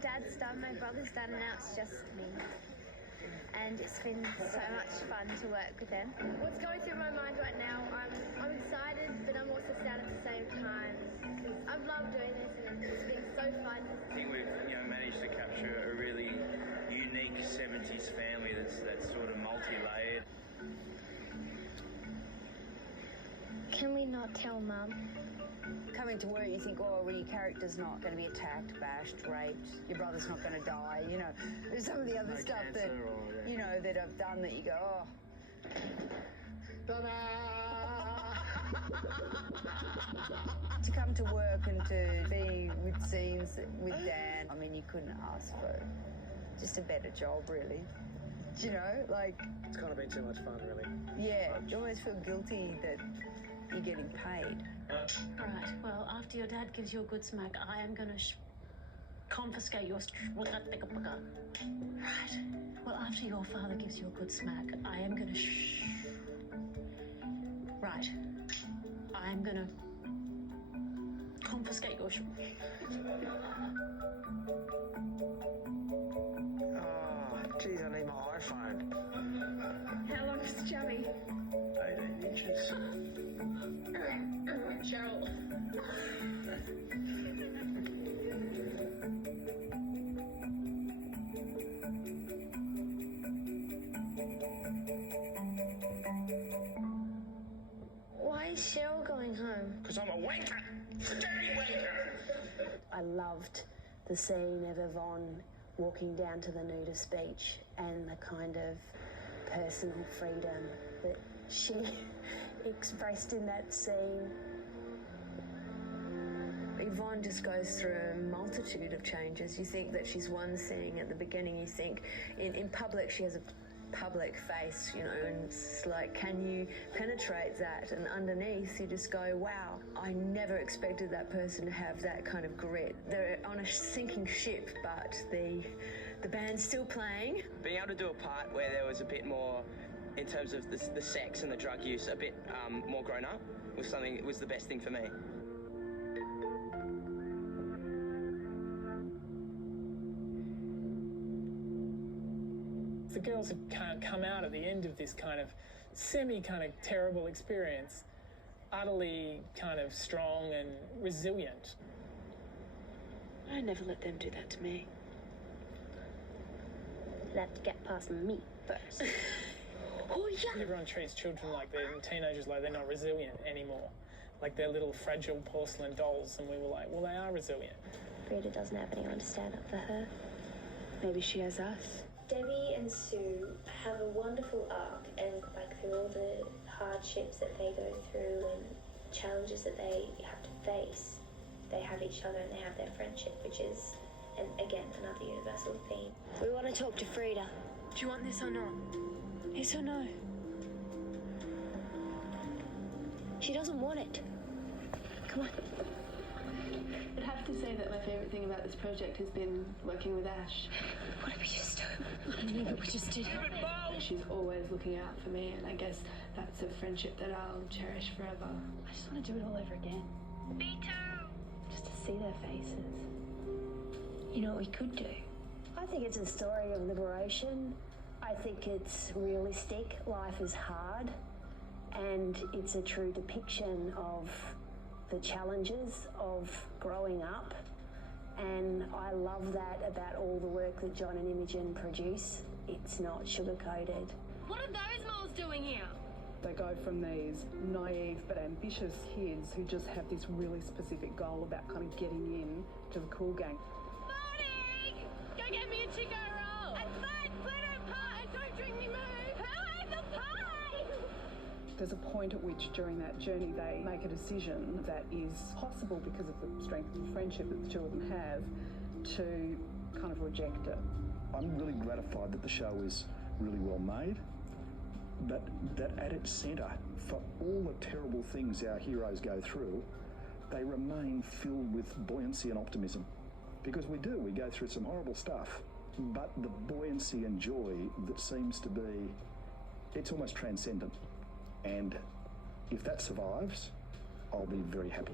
Dad's done, my brother's done, and now it's just me. And it's been so much fun to work with them. What's going through my mind right now, I'm excited, but I'm also sad at the same time. Because I've loved doing this and it's been so fun. I think we've managed to capture a really unique 70s family that's sort of multi-layered. Can we not tell Mum? Coming to work, you think, oh, well, your character's not going to be attacked, bashed, raped, your brother's not going to die, There's some of the other stuff that, that I've done that you go, oh. To come to work and to be with scenes with Dan, I mean, you couldn't ask for just a better job, really. It's kind of been too much fun, really. Yeah, you almost feel guilty that you're getting paid. Right, well, after your dad gives you a good smack, I am going to confiscate your... Right, well, after your father gives you a good smack, I am going to... Right, I am going to confiscate your... Oh, geez, I need my iPhone. How long is Chubby? 18 inches. Cheryl. Why is Cheryl going home? Because I'm a wanker! Dirty wanker! I loved the scene of Yvonne walking down to the nudist beach and the kind of personal freedom that she expressed in that scene. Yvonne just goes through a multitude of changes. You think that she's one thing at the beginning. You think in public she has a public face, and it's like, can you penetrate that? And underneath you just go, wow, I never expected that person to have that kind of grit. They're on a sinking ship, but the band's still playing. Being able to do a part where there was a bit more, in terms of the sex and the drug use, a bit more grown up, was the best thing for me. The girls have kind of come out at the end of this kind of terrible experience, utterly kind of strong and resilient. I never let them do that to me. They have to get past me first. Oh, yeah. Everyone treats children and teenagers like they're not resilient anymore. Like they're little fragile porcelain dolls, and we were like, well, they are resilient. Frida doesn't have anyone to stand up for her. Maybe she has us. Debbie and Sue have a wonderful arc, and through all the hardships that they go through and challenges that they have to face, they have each other and they have their friendship, which is, and again, another universal theme. We want to talk to Frida. Do you want this or not? Yes or no? She doesn't want it. Come on. I'd have to say that my favourite thing about this project has been working with Ash. What did we just do? I don't know what we just did. She's always looking out for me, and I guess that's a friendship that I'll cherish forever. I just want to do it all over again. Me too. Just to see their faces. You know what we could do? I think it's a story of liberation. I think it's realistic. Life is hard. And it's a true depiction of the challenges of growing up. And I love that about all the work that John and Imogen produce. It's not sugar-coated. What are those moles doing here? They go from these naive but ambitious kids who just have this really specific goal about kind of getting in to the cool gang. Morning! Go get me a Chico roll! And fine, Pluto pie! And don't drink me moo! Who ate the pie? There's a point at which during that journey they make a decision that is possible because of the strength of the friendship that the two of them have to kind of reject it. I'm really gratified that the show is really well made, but that at its centre, for all the terrible things our heroes go through, they remain filled with buoyancy and optimism. Because we go through some horrible stuff, but the buoyancy and joy that seems to be, it's almost transcendent. And if that survives, I'll be very happy.